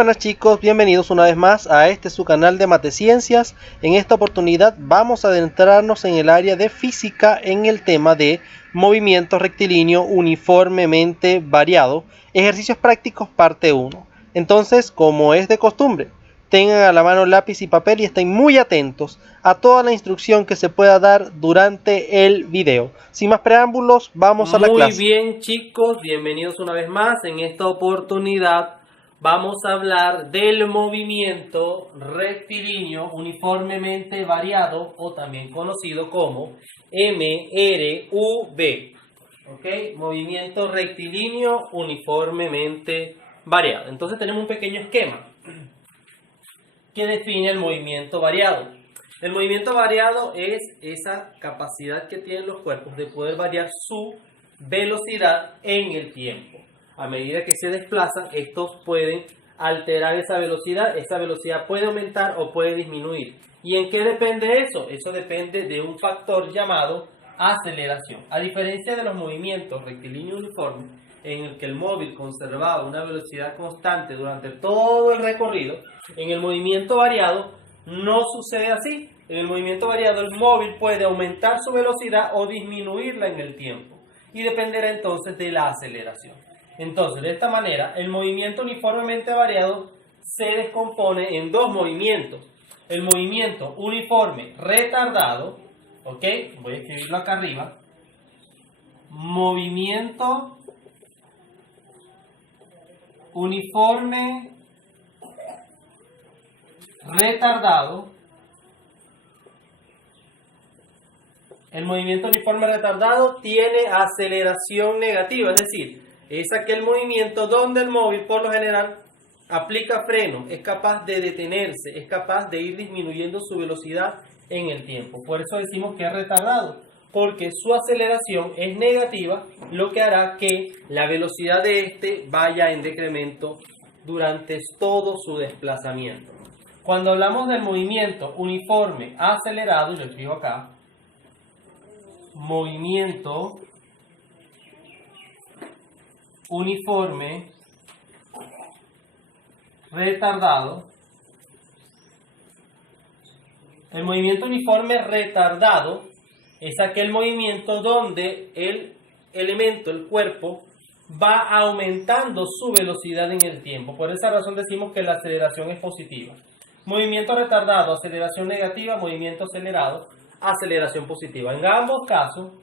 buenas chicos, bienvenidos una vez más a su canal de Mateciencias. En esta oportunidad vamos a adentrarnos en el área de física en el tema de movimiento rectilíneo uniformemente variado, ejercicios prácticos parte 1. Entonces, como es de costumbre, tengan a la mano lápiz y papel y estén muy atentos a toda la instrucción que se pueda dar durante el video. Sin más preámbulos, vamos a la clase. Muy bien chicos, bienvenidos una vez más. En esta oportunidad vamos a hablar del movimiento rectilíneo uniformemente variado o también conocido como MRUV. ¿Ok? Movimiento rectilíneo uniformemente variado. Entonces tenemos un pequeño esquema que define el movimiento variado. El movimiento variado es esa capacidad que tienen los cuerpos de poder variar su velocidad en el tiempo. A medida que se desplazan, estos pueden alterar esa velocidad puede aumentar o puede disminuir. ¿Y en qué depende eso? Eso depende de un factor llamado aceleración. A diferencia de los movimientos rectilíneos uniformes, en el que el móvil conservaba una velocidad constante durante todo el recorrido, en el movimiento variado no sucede así. En el movimiento variado el móvil puede aumentar su velocidad o disminuirla en el tiempo y dependerá entonces de la aceleración. Entonces, de esta manera, el movimiento uniformemente variado se descompone en dos movimientos. El movimiento uniforme retardado, ¿ok? Voy a escribirlo acá arriba. Movimiento uniforme retardado. El movimiento uniforme retardado tiene aceleración negativa, es decir, es aquel movimiento donde el móvil por lo general aplica freno, es capaz de detenerse, es capaz de ir disminuyendo su velocidad en el tiempo. Por eso decimos que es retardado, porque su aceleración es negativa, lo que hará que la velocidad de este vaya en decremento durante todo su desplazamiento. Cuando hablamos del movimiento uniforme acelerado, y lo escribo acá, movimiento uniforme retardado. El movimiento uniforme retardado es aquel movimiento donde el elemento, el cuerpo, va aumentando su velocidad en el tiempo. Por esa razón decimos que la aceleración es positiva. Movimiento retardado, aceleración negativa; movimiento acelerado, aceleración positiva. En ambos casos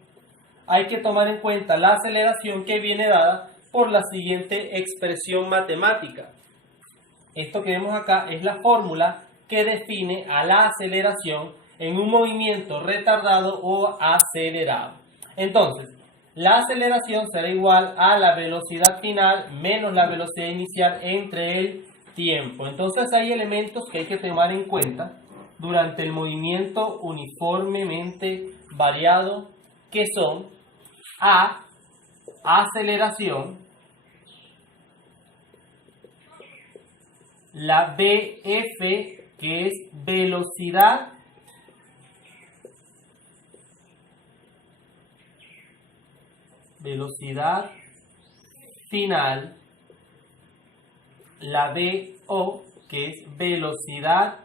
hay que tomar en cuenta la aceleración que viene dada por la siguiente expresión matemática. Esto que vemos acá es la fórmula que define a la aceleración en un movimiento retardado o acelerado. Entonces, la aceleración será igual a la velocidad final menos la velocidad inicial entre el tiempo. Entonces hay elementos que hay que tomar en cuenta durante el movimiento uniformemente variado, que son A, aceleración; la BF, que es velocidad; final; la VO, que es velocidad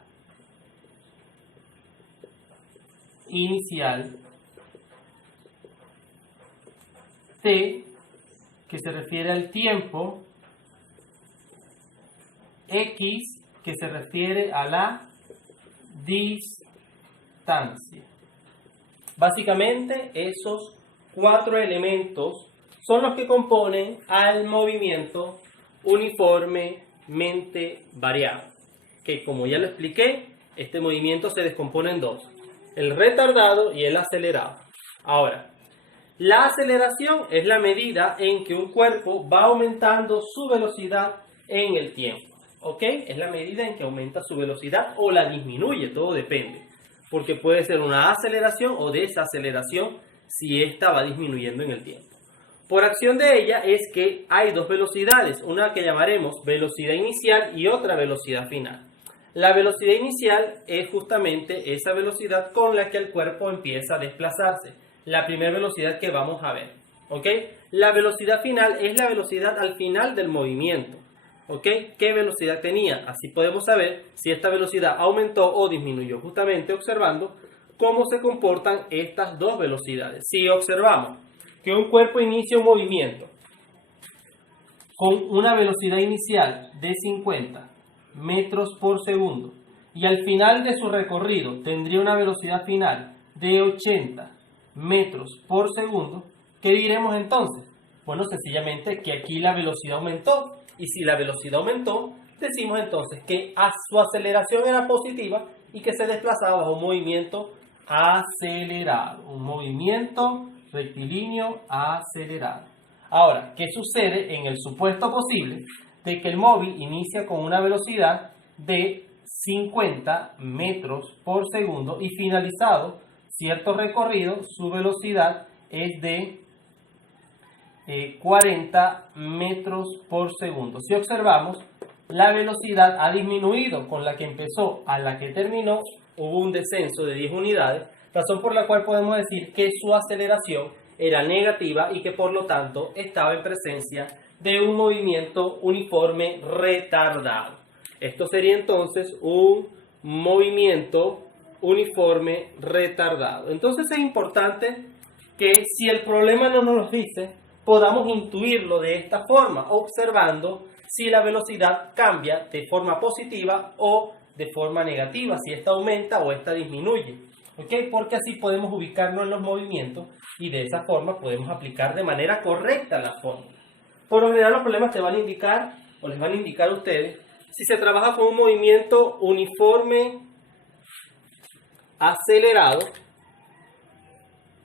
inicial; T, que se refiere al tiempo; X, que se refiere a la distancia. Básicamente esos cuatro elementos son los que componen al movimiento uniformemente variado, que como ya lo expliqué, este movimiento se descompone en dos: el retardado y el acelerado. Ahora, la aceleración es la medida en que un cuerpo va aumentando su velocidad en el tiempo. ¿Ok? Es la medida en que aumenta su velocidad o la disminuye, todo depende. Porque puede ser una aceleración o desaceleración si ésta va disminuyendo en el tiempo. Por acción de ella es que hay dos velocidades, una que llamaremos velocidad inicial y otra velocidad final. La velocidad inicial es justamente esa velocidad con la que el cuerpo empieza a desplazarse, la primera velocidad que vamos a ver. ¿Ok? La velocidad final es la velocidad al final del movimiento. ¿Ok? ¿Qué velocidad tenía? Así podemos saber si esta velocidad aumentó o disminuyó, justamente observando cómo se comportan estas dos velocidades. Si observamos que un cuerpo inicia un movimiento con una velocidad inicial de 50 metros por segundo y al final de su recorrido tendría una velocidad final de 80 metros por segundo, ¿qué diremos entonces? Bueno, sencillamente que aquí la velocidad aumentó, y si la velocidad aumentó, decimos entonces que su aceleración era positiva y que se desplazaba bajo un movimiento acelerado, un movimiento rectilíneo acelerado. Ahora, ¿qué sucede en el supuesto posible de que el móvil inicia con una velocidad de 50 metros por segundo y finalizado cierto recorrido, su velocidad es de 40 metros por segundo? Si observamos, la velocidad ha disminuido con la que empezó a la que terminó, hubo un descenso de 10 unidades, razón por la cual podemos decir que su aceleración era negativa y que por lo tanto estaba en presencia de un movimiento uniforme retardado. Esto sería entonces un movimiento uniforme retardado. Entonces es importante que si el problema no nos lo dice, podamos intuirlo de esta forma, observando si la velocidad cambia de forma positiva o de forma negativa, si esta aumenta o esta disminuye. ¿Ok? Porque así podemos ubicarnos en los movimientos y de esa forma podemos aplicar de manera correcta la fórmula. Por lo general los problemas te van a indicar, o les van a indicar a ustedes, si se trabaja con un movimiento uniforme acelerado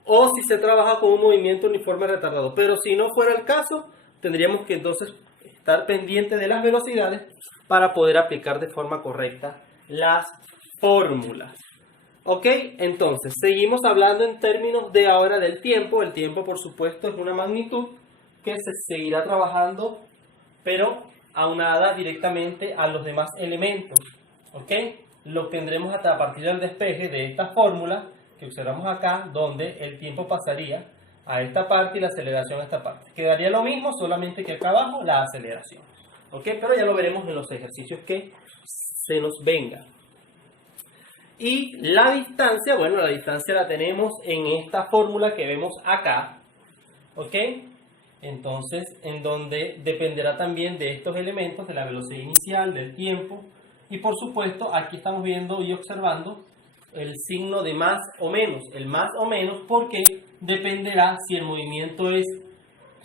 o si se trabaja con un movimiento uniforme retardado. Pero si no fuera el caso, tendríamos que entonces estar pendientes de las velocidades para poder aplicar de forma correcta las fórmulas. Ok, entonces seguimos hablando en términos de ahora del tiempo. El tiempo, por supuesto, es una magnitud que se seguirá trabajando, pero aunada directamente a los demás elementos. Ok, lo tendremos hasta a partir del despeje de esta fórmula que observamos acá, donde el tiempo pasaría a esta parte y la aceleración a esta parte. Quedaría lo mismo, solamente que acá abajo la aceleración. Ok, pero ya lo veremos en los ejercicios que se nos vengan. Y la distancia, bueno, la distancia la tenemos en esta fórmula que vemos acá, ¿ok? Entonces, en donde dependerá también de estos elementos, de la velocidad inicial, del tiempo, y por supuesto, aquí estamos viendo y observando el signo de más o menos, el más o menos, porque dependerá si el movimiento es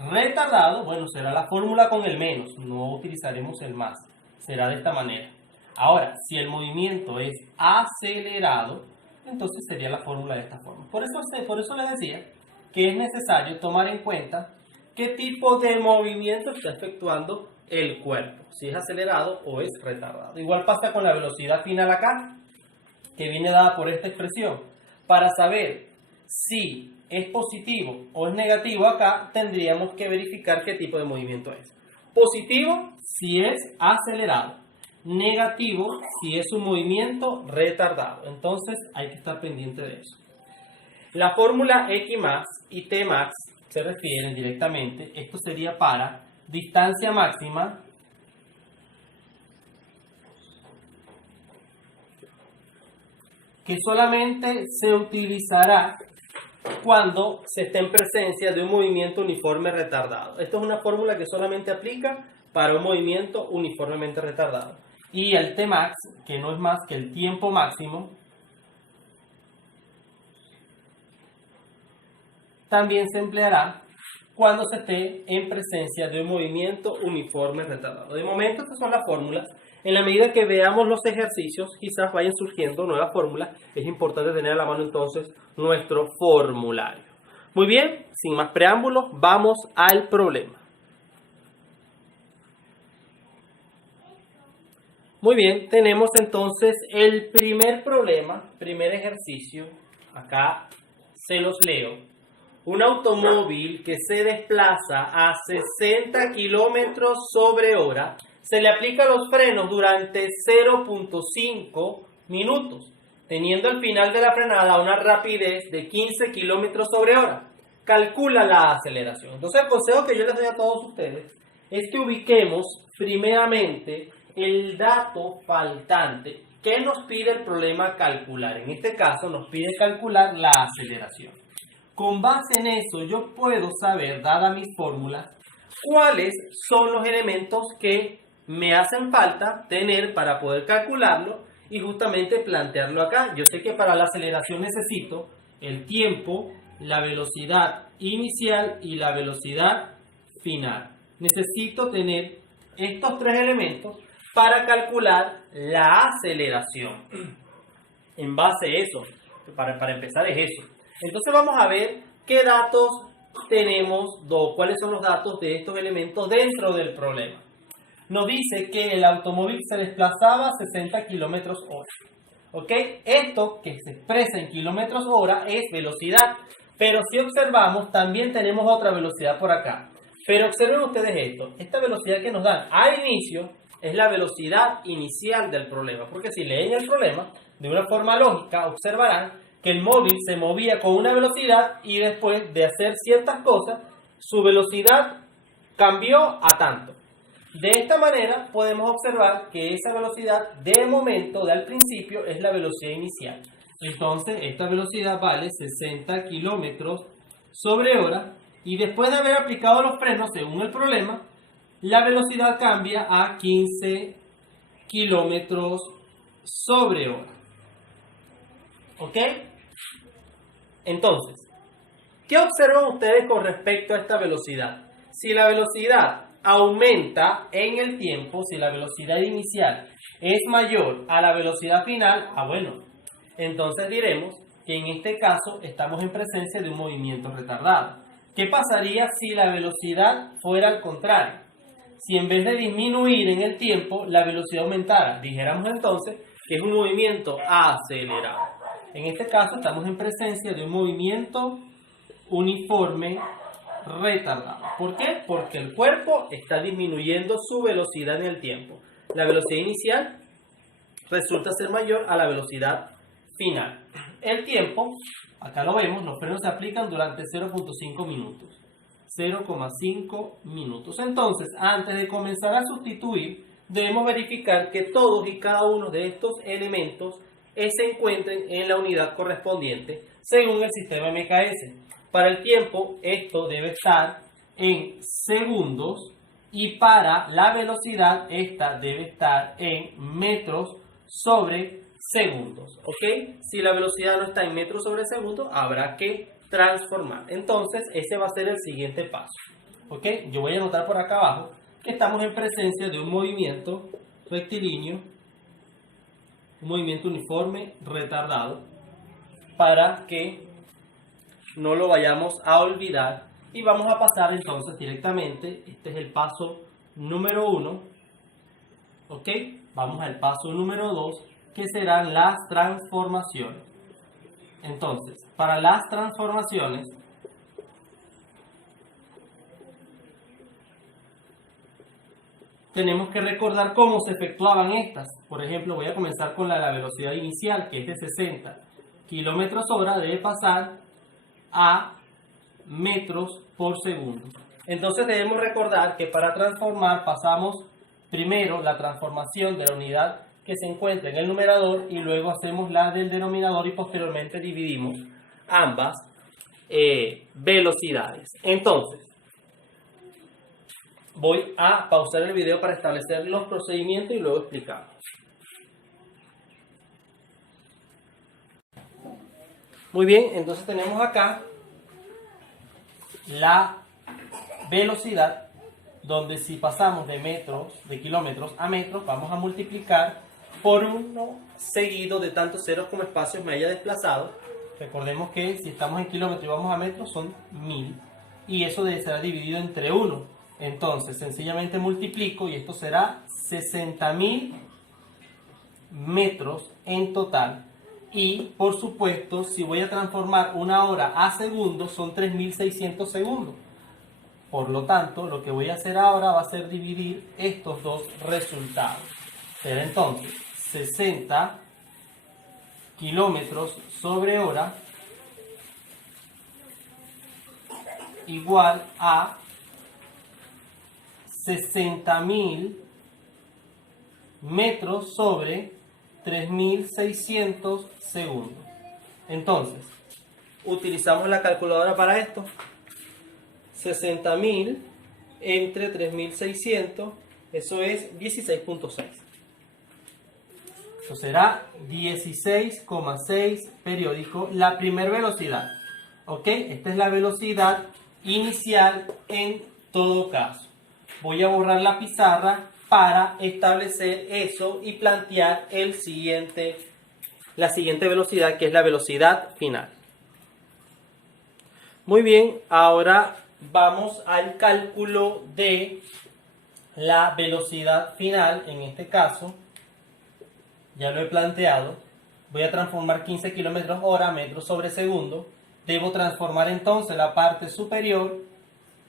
retardado, bueno, será la fórmula con el menos, no utilizaremos el más, será de esta manera. Ahora, si el movimiento es acelerado, entonces sería la fórmula de esta forma. Por eso les decía que es necesario tomar en cuenta qué tipo de movimiento está efectuando el cuerpo, si es acelerado o es retardado. Igual pasa con la velocidad final acá, que viene dada por esta expresión. Para saber si es positivo o es negativo acá, tendríamos que verificar qué tipo de movimiento es. Positivo si es acelerado. Negativo si es un movimiento retardado. Entonces hay que estar pendiente de eso. La fórmula X max y T max se refieren directamente. Esto sería para distancia máxima que solamente se utilizará cuando se esté en presencia de un movimiento uniforme retardado. Esto es una fórmula que solamente aplica para un movimiento uniformemente retardado. Y el Tmax, que no es más que el tiempo máximo, también se empleará cuando se esté en presencia de un movimiento uniforme retardado. De momento estas son las fórmulas. En la medida que veamos los ejercicios, quizás vayan surgiendo nuevas fórmulas. Es importante tener a la mano entonces nuestro formulario. Muy bien, sin más preámbulos, vamos al problema. Muy bien, tenemos entonces el primer problema, primer ejercicio. Acá se los leo. Un automóvil que se desplaza a 60 km sobre hora, se le aplica los frenos durante 0.5 minutos, teniendo al final de la frenada una rapidez de 15 km sobre hora. Calcula la aceleración. Entonces el consejo que yo les doy a todos ustedes es que ubiquemos primeramente el dato faltante. ¿Qué nos pide el problema calcular? En este caso nos pide calcular la aceleración. Con base en eso yo puedo saber, dada mis fórmulas, cuáles son los elementos que me hacen falta tener para poder calcularlo y justamente plantearlo acá. Yo sé que para la aceleración necesito el tiempo, la velocidad inicial y la velocidad final. Necesito tener estos tres elementos para calcular la aceleración. En base a eso, para empezar es eso. Entonces vamos a ver qué datos tenemos, cuáles son los datos de estos elementos dentro del problema. Nos dice que el automóvil se desplazaba a 60 kilómetros hora. ¿Ok? Esto que se expresa en kilómetros hora es velocidad. Pero si observamos, también tenemos otra velocidad por acá. Pero observen ustedes esto. Esta velocidad que nos dan al inicio es la velocidad inicial del problema. Porque si leen el problema, de una forma lógica, observarán que el móvil se movía con una velocidad y después de hacer ciertas cosas, su velocidad cambió a tanto. De esta manera podemos observar que esa velocidad de momento, al principio, es la velocidad inicial. Entonces esta velocidad vale 60 kilómetros sobre hora y después de haber aplicado los frenos según el problema, la velocidad cambia a 15 kilómetros sobre hora. ¿Ok? Entonces, ¿qué observan ustedes con respecto a esta velocidad? Si la velocidad aumenta en el tiempo, si la velocidad inicial es mayor a la velocidad final, bueno, entonces diremos que en este caso estamos en presencia de un movimiento retardado. ¿Qué pasaría si la velocidad fuera al contrario? Si en vez de disminuir en el tiempo, la velocidad aumentara, dijéramos entonces que es un movimiento acelerado. En este caso estamos en presencia de un movimiento uniforme retardado. ¿Por qué? Porque el cuerpo está disminuyendo su velocidad en el tiempo. La velocidad inicial resulta ser mayor a la velocidad final. El tiempo, acá lo vemos, los frenos se aplican durante 0.5 minutos. 0,5 minutos. Entonces, antes de comenzar a sustituir, debemos verificar que todos y cada uno de estos elementos se encuentren en la unidad correspondiente según el sistema MKS. Para el tiempo, esto debe estar en segundos y para la velocidad, esta debe estar en metros sobre segundos. ¿Ok? Si la velocidad no está en metros sobre segundos, habrá que transformar. Entonces, ese va a ser el siguiente paso. ¿Ok? Yo voy a anotar por acá abajo que estamos en presencia de un movimiento rectilíneo, un movimiento uniforme retardado, para que no lo vayamos a olvidar. Y vamos a pasar entonces directamente, este es el paso número 1, ¿ok? Vamos al paso número 2, que serán las transformaciones. Entonces, para las transformaciones, tenemos que recordar cómo se efectuaban estas. Por ejemplo, voy a comenzar con la velocidad inicial, que es de 60 kilómetros hora, debe pasar a metros por segundo. Entonces debemos recordar que para transformar pasamos primero la transformación de la unidad que se encuentra en el numerador y luego hacemos la del denominador y posteriormente dividimos ambas velocidades. Entonces, voy a pausar el video para establecer los procedimientos y luego explicarlos. Muy bien, entonces tenemos acá la velocidad, donde si pasamos de kilómetros a metros, vamos a multiplicar por 1 seguido de tantos ceros como espacios me haya desplazado. Recordemos que si estamos en kilómetros y vamos a metros son 1000 y eso será dividido entre 1. Entonces sencillamente multiplico y esto será 60.000 metros en total. Y por supuesto, si voy a transformar una hora a segundos, son 3.600 segundos. Por lo tanto, lo que voy a hacer ahora va a ser dividir estos dos resultados. Será entonces 60 kilómetros sobre hora igual a 60.000 metros sobre 3600 segundos. Entonces, utilizamos la calculadora para esto. 60.000 entre 3600, eso es 16.6. Eso será 16,6 periódico, la primera velocidad. ¿Ok? Esta es la velocidad inicial en todo caso. Voy a borrar la pizarra para establecer eso y plantear la siguiente velocidad, que es la velocidad final. Muy bien, ahora vamos al cálculo de la velocidad final. En este caso, ya lo he planteado. Voy a transformar 15 km hora a metros sobre segundo. Debo transformar entonces la parte superior,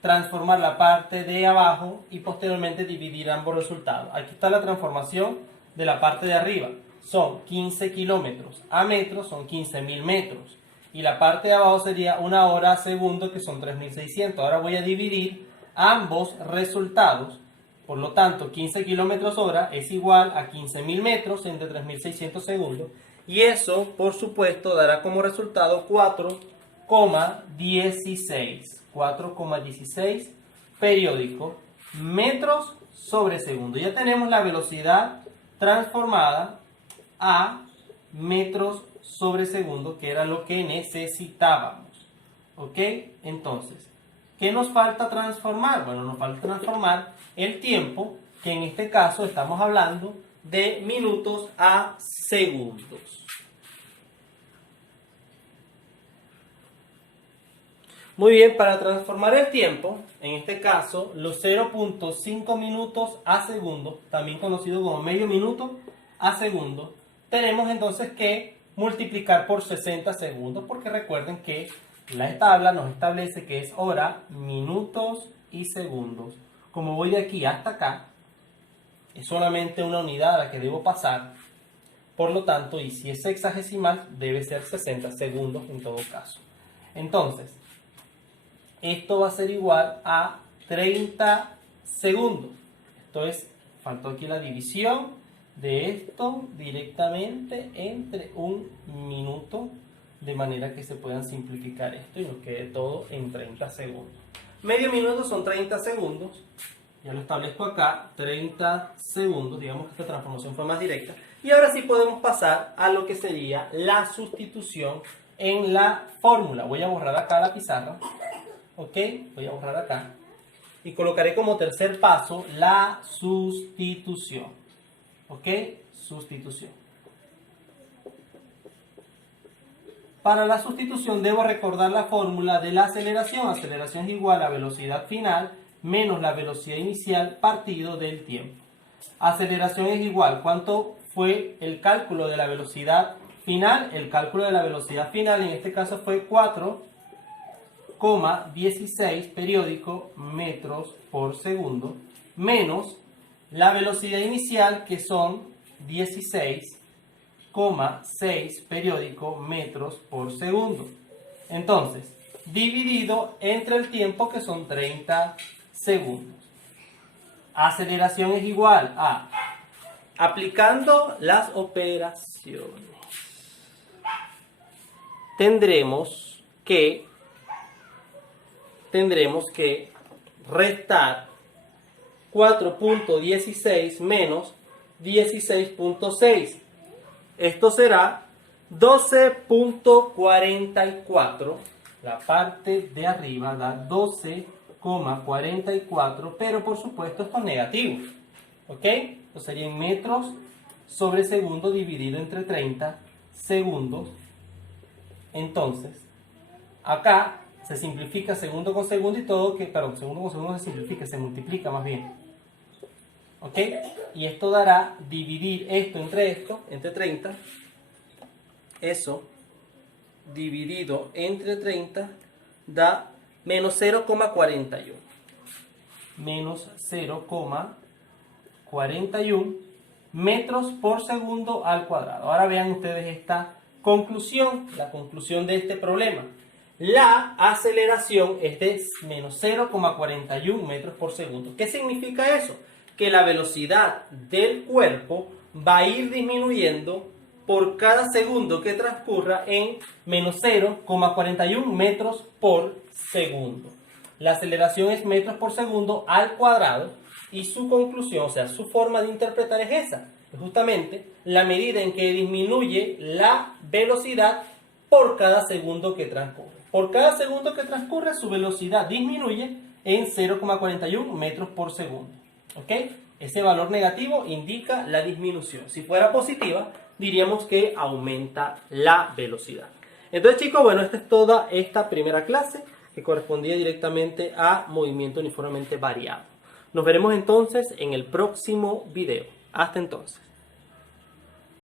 transformar la parte de abajo y posteriormente dividir ambos resultados. Aquí está la transformación de la parte de arriba. Son 15 kilómetros a metros, son 15.000 metros. Y la parte de abajo sería una hora a segundo, que son 3.600. Ahora voy a dividir ambos resultados. Por lo tanto, 15 kilómetros hora es igual a 15.000 metros entre 3.600 segundos. Y eso, por supuesto, dará como resultado 4,16 periódico metros sobre segundo. Ya tenemos la velocidad transformada a metros sobre segundo, que era lo que necesitábamos. ¿Ok? Entonces, ¿qué nos falta transformar? Bueno, nos falta transformar el tiempo, que en este caso estamos hablando de minutos a segundos. Muy bien, para transformar el tiempo, en este caso, los 0.5 minutos a segundo, también conocido como medio minuto a segundo, tenemos entonces que multiplicar por 60 segundos, porque recuerden que la tabla nos establece que es hora, minutos y segundos. Como voy de aquí hasta acá, es solamente una unidad a la que debo pasar, por lo tanto, y si es sexagesimal, debe ser 60 segundos en todo caso. Entonces, esto va a ser igual a 30 segundos. Esto es, faltó aquí la división de esto directamente entre un minuto, de manera que se puedan simplificar esto y nos quede todo en 30 segundos. Medio minuto son 30 segundos. Ya lo establezco acá, 30 segundos. Digamos que esta transformación fue más directa. Y ahora sí podemos pasar a lo que sería la sustitución en la fórmula. Voy a borrar acá la pizarra. Ok, voy a borrar acá. Y colocaré como tercer paso la sustitución. Ok, sustitución. Para la sustitución debo recordar la fórmula de la aceleración. Aceleración es igual a velocidad final menos la velocidad inicial partido del tiempo. Aceleración es igual, ¿cuánto fue el cálculo de la velocidad final? El cálculo de la velocidad final en este caso fue 4,16 periódico metros por segundo menos la velocidad inicial, que son 16,6 periódico metros por segundo. Entonces, dividido entre el tiempo, que son 30 segundos. Aceleración es igual a, aplicando las operaciones, tendremos que restar 4.16 menos 16.6. Esto será 12.44. La parte de arriba da 12,44, pero por supuesto esto es negativo. ¿Ok? Esto sería en metros sobre segundo dividido entre 30 segundos. Entonces, acá se simplifica segundo con segundo y todo, segundo con segundo se simplifica, se multiplica más bien. ¿Ok? Y esto dará, dividir esto, entre 30, eso dividido entre 30 da menos 0,41. Menos 0,41 metros por segundo al cuadrado. Ahora vean ustedes esta conclusión, la conclusión de este problema. La aceleración es de menos 0,41 metros por segundo. ¿Qué significa eso? que la velocidad del cuerpo va a ir disminuyendo por cada segundo que transcurra en menos 0,41 metros por segundo. La aceleración es metros por segundo al cuadrado y su conclusión, o sea, su forma de interpretar es esa. Es justamente la medida en que disminuye la velocidad por cada segundo que transcurre. Por cada segundo que transcurre, su velocidad disminuye en 0,41 metros por segundo. ¿Ok? Ese valor negativo indica la disminución. Si fuera positiva, diríamos que aumenta la velocidad. Entonces, chicos, bueno, esta es toda esta primera clase que correspondía directamente a movimiento uniformemente variado. Nos veremos entonces en el próximo video. Hasta entonces.